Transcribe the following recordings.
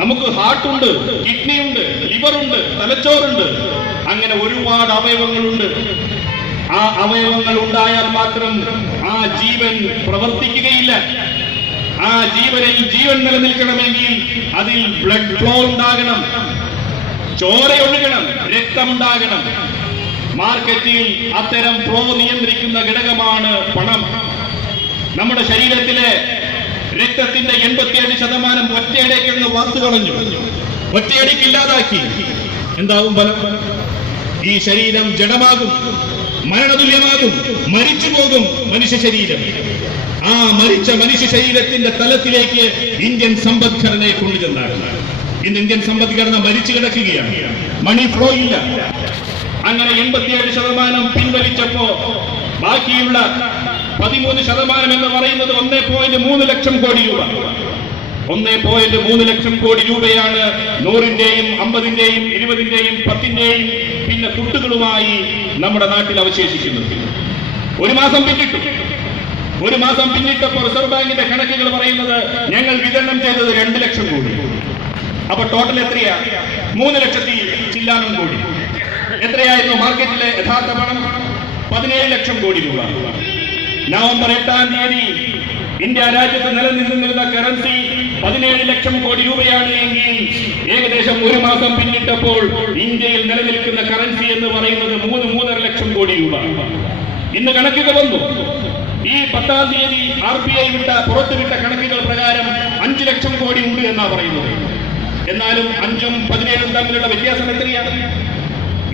നമുക്ക് ഹാർട്ടുണ്ട്, കിഡ്നിയുണ്ട്, ലിവറുണ്ട്, തലച്ചോറുണ്ട്, അങ്ങനെ ഒരുപാട് അവയവങ്ങളുണ്ട്. ആ അവയവങ്ങൾ ഉണ്ടായാൽ മാത്രം ആ ജീവൻ പ്രവർത്തിക്കുകയില്ല. ആ ജീവനിൽ ജീവൻ നിലനിൽക്കണമെങ്കിൽ അതിൽ ബ്ലഡ് ഫ്ലോ ഉണ്ടാകണം, ചോരയൊഴുകണം, രക്തമുണ്ടാകണം. മാർക്കറ്റിൽ അത്തരം ഫ്ലോ നിയന്ത്രിക്കുന്ന ഘടകമാണ് പണം. നമ്മുടെ ശരീരത്തിലെ രക്തത്തിന്റെ 87% ഒറ്റയടിക്ക് അങ്ങ് വാർത്തു കളഞ്ഞു, ഒറ്റയടിക്ക് ഇല്ലാതാക്കി. എന്താവും ഫലം? ഈ ശരീരം ജഡമാകും, മരണതുല്യമാകും, മരിച്ചു പോകും മനുഷ്യ ശരീരം. ആ മരിച്ച മനുഷ്യ ശരീരത്തിന്റെ തലത്തിലേക്ക് ഇന്ത്യൻ സമ്പദ്ഘടനയെ കൊണ്ടുചെന്നാണ്. ഇന്ന് ഇന്ത്യൻ സമ്പദ്ഘടന മരിച്ചു കിടക്കുകയാണ്, മണി ഫ്ലോ ഇല്ല. അങ്ങനെ 87% പിൻവലിച്ചപ്പോ ബാക്കിയുള്ള 13% എന്ന് പറയുന്നത് 1.3 ലക്ഷം കോടി രൂപ. 1.3 ലക്ഷം കോടി രൂപയാണ് 100-ന്റെയും 50-ന്റെയും 20-ന്റെയും 10-ന്റെയും പിന്നെ തുട്ടുകളുമായി നമ്മുടെ നാട്ടിൽ അവശേഷിക്കുന്നത്. ഒരു മാസം പിന്നിട്ടപ്പോൾ റിസർവ് ബാങ്കിന്റെ കണക്കുകൾ പറയുന്നത് ഞങ്ങൾ വിതരണം ചെയ്തത് 2 ലക്ഷം കോടി. അപ്പൊ ടോട്ടൽ എത്രയാ? 3 ലക്ഷത്തി ചില്ലാനം കോടി. എത്രയായിരുന്നു മാർക്കറ്റിലെ യഥാർത്ഥ പണം? 17 ലക്ഷം കോടി രൂപ. നവംബർ 8-ാം തീയതി ഇന്ത്യ രാജ്യത്ത് നിലനിന്നിരുന്ന കറൻസി 17 ലക്ഷം കോടി രൂപയാണ് എങ്കിൽ ഏകദേശം ഒരു മാസം പിന്നിട്ടപ്പോൾ ഇന്ത്യയിൽ നിലനിൽക്കുന്ന കറൻസി എന്ന് പറയുന്നത് 3-3.5 ലക്ഷം കോടി രൂപ. ഇന്ന് കണക്കുകൾ വന്നു. ഈ 10-ാം തീയതി RBI പുറത്തുവിട്ട കണക്കുകൾ പ്രകാരം 5 ലക്ഷം കോടി ഉണ്ട് എന്നാ പറയുന്നത്. എന്നാലും 5-ഉം 17-ഉം തമ്മിലുള്ള വ്യത്യാസം എത്രയാണ്?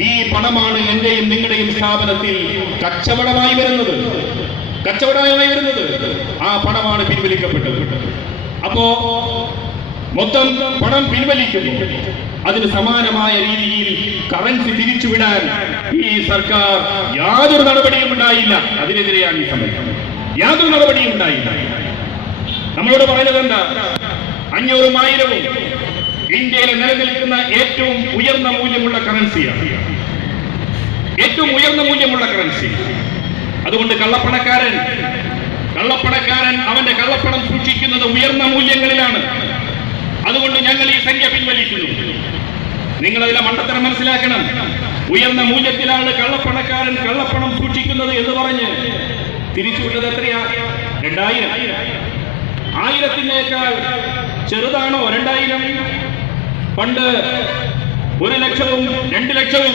ഈ പണമാണ് എന്റെയും നിങ്ങളുടെയും സ്ഥാപനത്തിൽ കച്ചവടമായി വരുന്നത്. ആ പണമാണ് പിൻവലിക്കപ്പെട്ടത്. അപ്പോ മൊത്തം പണം പിൻവലിക്കുന്നു. അതിന് സമാനമായ രീതിയിൽ കറൻസി തിരിച്ചുവിടാൻ ഈ സർക്കാർ യാതൊരു നടപടിയും ഉണ്ടായില്ല. അതിനെതിരെയാണ് ഈ സമരം. യാതൊരു നടപടിയും ഉണ്ടായില്ല. നമ്മളോട് പറയുന്നത് എന്താ? 500-ഉം 1000-ഉം ഇന്ത്യയിൽ നിലനിൽക്കുന്ന ഏറ്റവും ഉയർന്ന മൂല്യമുള്ള കറൻസിയാണ്. ഏറ്റവും ഉയർന്ന മൂല്യമുള്ള കറൻസി. അതുകൊണ്ട് കള്ളപ്പണക്കാരൻ അവന്റെ കള്ളപ്പണം സൂക്ഷിക്കുന്നത് ഉയർന്ന മൂല്യങ്ങളിലാണ്. അതുകൊണ്ട് ഞങ്ങൾ ഈ സംഖ്യ പിൻവലിക്കുന്നു. നിങ്ങൾ അതിലെ മണ്ടത്തരം മനസ്സിലാക്കണം. ഉയർന്ന മൂല്യത്തിലാണ് കള്ളപ്പണക്കാരൻ കള്ളപ്പണം സൂക്ഷിക്കുന്നത് എന്ന് പറഞ്ഞ് തിരിച്ചുവിട്ടത് എത്രയാ? 2000. 1000-നേക്കാൾ ചെറുതാണോ 2000? പണ്ട് 1 ലക്ഷവും 2 ലക്ഷവും